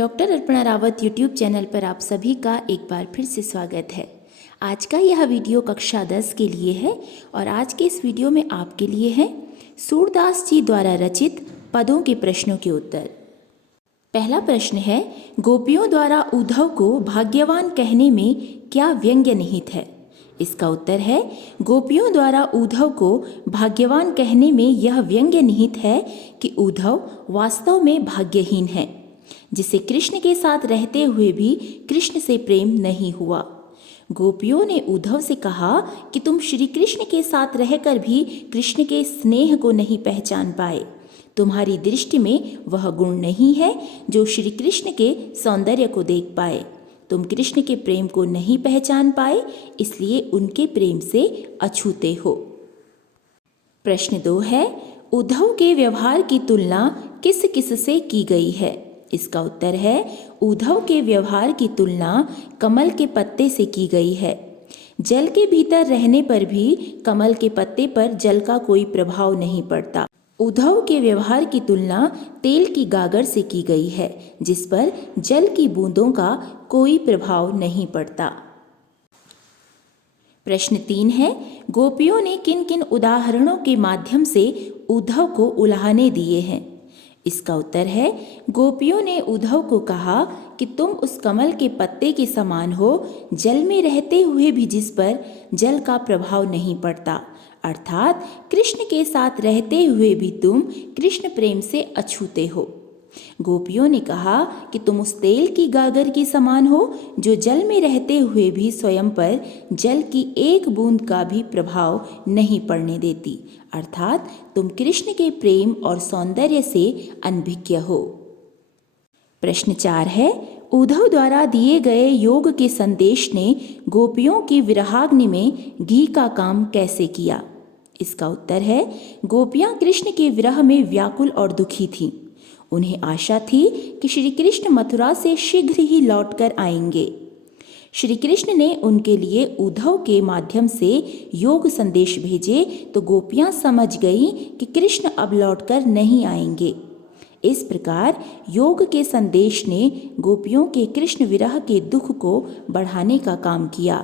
Doctor Arpana Rawat YouTube channel पर आप सभी का एक बार फिर से स्वागत है। आज का यह वीडियो कक्षा 10 के लिए है और आज के इस वीडियो में आपके लिए है सूरदास जी द्वारा रचित पदों के प्रश्नों के उत्तर। पहला प्रश्न है, गोपियों द्वारा उद्धव को भाग्यवान कहने में क्या व्यंग्य निहित है? इसका उत्तर है, गोपियों द्वारा उद्धव को भाग्यवान कहने में यह व्यंग्य निहित है कि उद्धव वास्तव में भाग्यहीन है, जिसे कृष्ण के साथ रहते हुए भी कृष्ण से प्रेम नहीं हुआ। गोपियों ने उद्धव से कहा कि तुम श्री कृष्ण के साथ रहकर भी कृष्ण के स्नेह को नहीं पहचान पाए। तुम्हारी दृष्टि में वह गुण नहीं है जो श्री कृष्ण के सौंदर्य को देख पाए। तुम कृष्ण के प्रेम को नहीं पहचान पाए, इसलिए उनके प्रेम से अछूते हो। प्रश्न 2 है, उद्धव के व्यवहार की तुलना किस किस से की गई है? इसका उत्तर है, उद्धव के व्यवहार की तुलना कमल के पत्ते से की गई है। जल के भीतर रहने पर भी कमल के पत्ते पर जल का कोई प्रभाव नहीं पड़ता। उद्धव के व्यवहार की तुलना तेल की गागर से की गई है, जिस पर जल की बूंदों का कोई प्रभाव नहीं पड़ता। प्रश्न 3 है, गोपियों ने किन किन उदाहरणों के माध्यम से उद्धव को उलाहने दिए हैं? इसका उत्तर है, गोपियों ने उद्धव को कहा कि तुम उस कमल के पत्ते के समान हो, जल में रहते हुए भी जिस पर जल का प्रभाव नहीं पड़ता, अर्थात कृष्ण के साथ रहते हुए भी तुम कृष्ण प्रेम से अछूते हो। गोपियों ने कहा कि तुम उस तेल की गागर के समान हो जो जल में रहते हुए भी स्वयं पर जल की एक बूंद का भी प्रभाव नहीं पड़ने देती, अर्थात तुम कृष्ण के प्रेम और सौंदर्य से अनभिज्ञ हो। प्रश्न 4 है, उद्धव द्वारा दिए गए योग के संदेश ने गोपियों की विरहाग्नि में घी का काम कैसे किया? इसका उत्तर है, गोपियां कृष्ण के विरह में व्याकुल और दुखी थीं। उन्हें आशा थी कि श्री कृष्ण मथुरा से शीघ्र ही लौटकर आएंगे। श्री कृष्ण ने उनके लिए उद्धव के माध्यम से योग संदेश भेजे तो गोपियां समझ गईं कि कृष्ण अब लौटकर नहीं आएंगे। इस प्रकार योग के संदेश ने गोपियों के कृष्ण विरह के दुख को बढ़ाने का काम किया।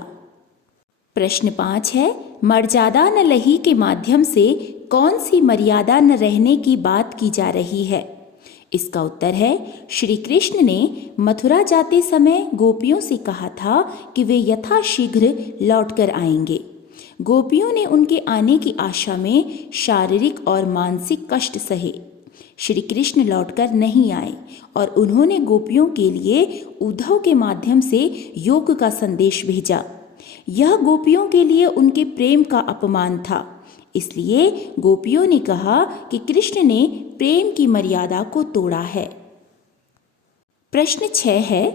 प्रश्न 5 है, मर्यादा न लही के माध्यम से कौन सी मर्यादा न रहने की बात की जा रही है? इसका उत्तर है, श्री कृष्ण ने मथुरा जाते समय गोपियों से कहा था कि वे यथाशीघ्र लौटकर आएंगे। गोपियों ने उनके आने की आशा में शारीरिक और मानसिक कष्ट सहे। श्री कृष्ण लौटकर नहीं आए और उन्होंने गोपियों के लिए उद्धव के माध्यम से योग का संदेश भेजा। यह गोपियों के लिए उनके प्रेम का अपमान था, इसलिए गोपियों ने कहा कि कृष्ण ने प्रेम की मर्यादा को तोड़ा है। प्रश्न 6 है,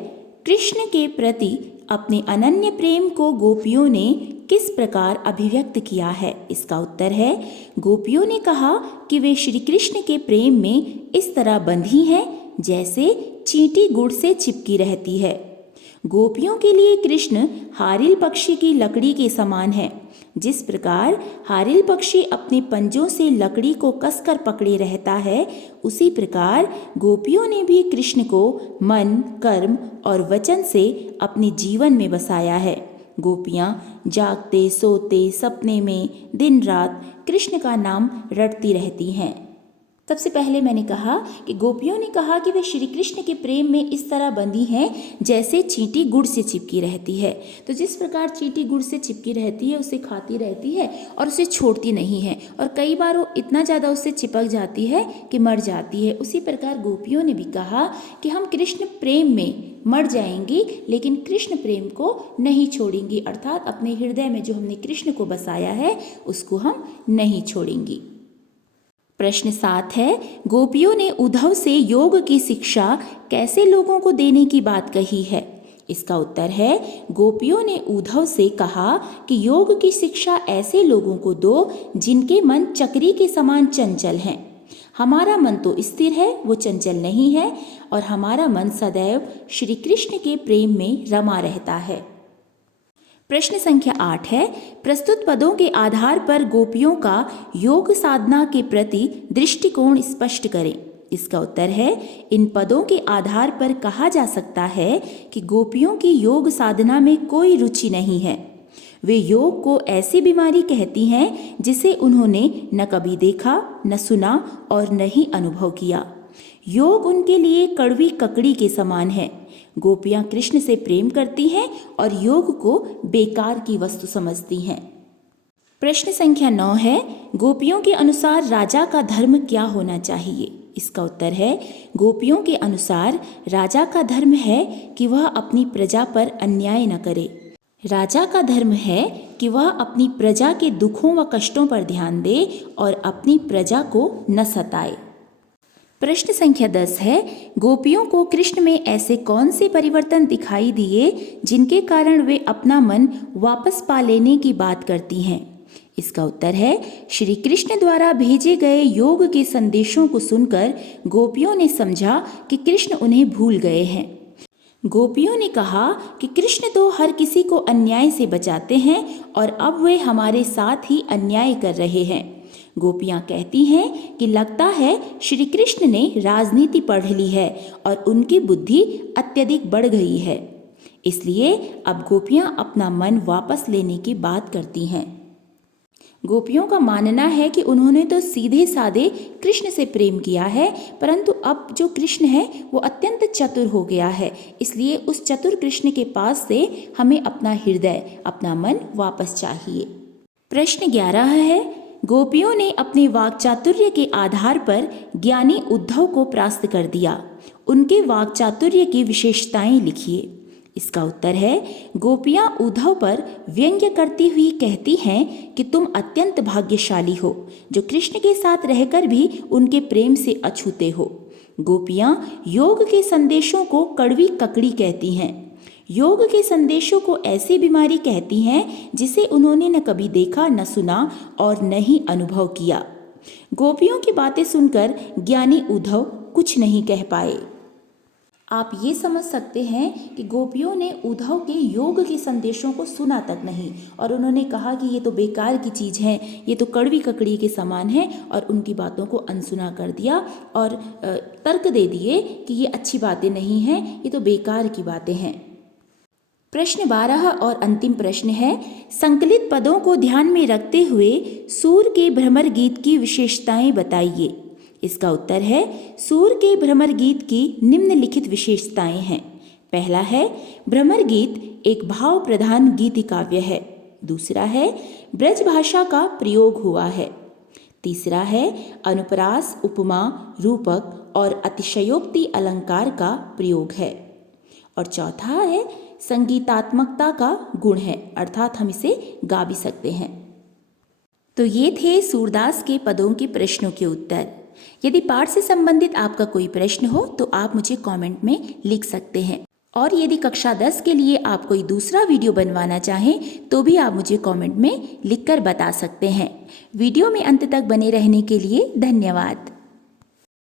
कृष्ण के प्रति अपने अनन्य प्रेम को गोपियों ने किस प्रकार अभिव्यक्त किया है? इसका उत्तर है, गोपियों ने कहा कि वे श्री कृष्ण के प्रेम में इस तरह बंधी हैं जैसे चींटी गुड़ से चिपकी रहती है। गोपियों के लिए कृष्ण हारिल पक्षी की लकड़ी के समान है। जिस प्रकार हारिल पक्षी अपने पंजों से लकड़ी को कसकर पकड़े रहता है, उसी प्रकार गोपियों ने भी कृष्ण को मन, कर्म और वचन से अपने जीवन में बसाया है। गोपियां जागते सोते सपने में दिन रात कृष्ण का नाम रटती रहती हैं। सबसे पहले मैंने कहा कि गोपियों ने कहा कि वे श्री कृष्ण के प्रेम में इस तरह बंधी हैं जैसे चींटी गुड़ से चिपकी रहती है। तो जिस प्रकार चींटी गुड़ से चिपकी रहती है, उसे खाती रहती है और उसे छोड़ती नहीं है, और कई बार वो इतना ज़्यादा उससे चिपक जाती है कि मर जाती है, उसी प्रकार गोपियों ने भी कहा कि हम कृष्ण प्रेम में मर जाएंगी लेकिन कृष्ण प्रेम को नहीं छोड़ेंगी, अर्थात अपने हृदय में जो हमने कृष्ण को बसाया है उसको हम नहीं छोड़ेंगी। प्रश्न 7 है, गोपियों ने उद्धव से योग की शिक्षा कैसे लोगों को देने की बात कही है? इसका उत्तर है, गोपियों ने उद्धव से कहा कि योग की शिक्षा ऐसे लोगों को दो जिनके मन चक्री के समान चंचल हैं। हमारा मन तो स्थिर है, वो चंचल नहीं है, और हमारा मन सदैव श्री कृष्ण के प्रेम में रमा रहता है। प्रश्न संख्या 8 है, प्रस्तुत पदों के आधार पर गोपियों का योग साधना के प्रति दृष्टिकोण स्पष्ट करें। इसका उत्तर है, इन पदों के आधार पर कहा जा सकता है कि गोपियों की योग साधना में कोई रुचि नहीं है। वे योग को ऐसी बीमारी कहती हैं जिसे उन्होंने न कभी देखा, न सुना और न ही अनुभव किया। योग उनके लिए कड़वी ककड़ी के समान है। गोपियाँ कृष्ण से प्रेम करती हैं और योग को बेकार की वस्तु समझती हैं। प्रश्न संख्या 9 है, गोपियों के अनुसार राजा का धर्म क्या होना चाहिए? इसका उत्तर है, गोपियों के अनुसार राजा का धर्म है कि वह अपनी प्रजा पर अन्याय न करे। राजा का धर्म है कि वह अपनी प्रजा के दुखों व कष्टों पर ध्यान दे और अपनी प्रजा को न सताए। प्रश्न संख्या 10 है, गोपियों को कृष्ण में ऐसे कौन से परिवर्तन दिखाई दिए जिनके कारण वे अपना मन वापस पा लेने की बात करती हैं? इसका उत्तर है, श्री कृष्ण द्वारा भेजे गए योग के संदेशों को सुनकर गोपियों ने समझा कि कृष्ण उन्हें भूल गए हैं। गोपियों ने कहा कि कृष्ण तो हर किसी को अन्याय से बचाते हैं और अब वे हमारे साथ ही अन्याय कर रहे हैं। गोपियाँ कहती हैं कि लगता है श्री कृष्ण ने राजनीति पढ़ ली है और उनकी बुद्धि अत्यधिक बढ़ गई है। इसलिए अब गोपियाँ अपना मन वापस लेने की बात करती हैं। गोपियों का मानना है कि उन्होंने तो सीधे साधे कृष्ण से प्रेम किया है, परंतु अब जो कृष्ण है वो अत्यंत चतुर हो गया है। इसलिए उस चतुर कृष्ण के पास से हमें अपना हृदय, अपना मन वापस चाहिए। प्रश्न 11 है, गोपियों ने अपने वाक्चातुर्य के आधार पर ज्ञानी उद्धव को परास्त कर दिया। उनके वाक्चातुर्य की विशेषताएं लिखिए। इसका उत्तर है, गोपियाँ उद्धव पर व्यंग्य करती हुई कहती हैं कि तुम अत्यंत भाग्यशाली हो जो कृष्ण के साथ रहकर भी उनके प्रेम से अछूते हो। गोपियाँ योग के संदेशों को कड़वी ककड़ी कहती हैं। योग के संदेशों को ऐसी बीमारी कहती हैं जिसे उन्होंने न कभी देखा, न सुना और न ही अनुभव किया। गोपियों की बातें सुनकर ज्ञानी उद्धव कुछ नहीं कह पाए। आप ये समझ सकते हैं कि गोपियों ने उद्धव के योग के संदेशों को सुना तक नहीं और उन्होंने कहा कि ये तो बेकार की चीज़ है, ये तो कड़वी ककड़ी के समान है, और उनकी बातों को अनसुना कर दिया और तर्क दे दिए कि ये अच्छी बातें नहीं हैं, ये तो बेकार की बातें हैं। प्रश्न 12 और अंतिम प्रश्न है, संकलित पदों को ध्यान में रखते हुए सूर के भ्रमर गीत की विशेषताएं बताइए। इसका उत्तर है, सूर के भ्रमर गीत की निम्नलिखित विशेषताएं हैं। पहला है, भ्रमर गीत एक भाव प्रधान गीति काव्य है। दूसरा है, ब्रज भाषा का प्रयोग हुआ है। तीसरा है, अनुप्रास, उपमा, रूपक और अतिशयोक्ति अलंकार का प्रयोग है। और चौथा है, संगीतात्मकता का गुण है, अर्थात हम इसे गा भी सकते हैं। तो ये थे सूरदास के पदों के प्रश्नों के उत्तर। यदि पाठ से संबंधित आपका कोई प्रश्न हो तो आप मुझे कमेंट में लिख सकते हैं, और यदि कक्षा 10 के लिए आप कोई दूसरा वीडियो बनवाना चाहें तो भी आप मुझे कमेंट में लिखकर बता सकते हैं। वीडियो में अंत तक बने रहने के लिए धन्यवाद।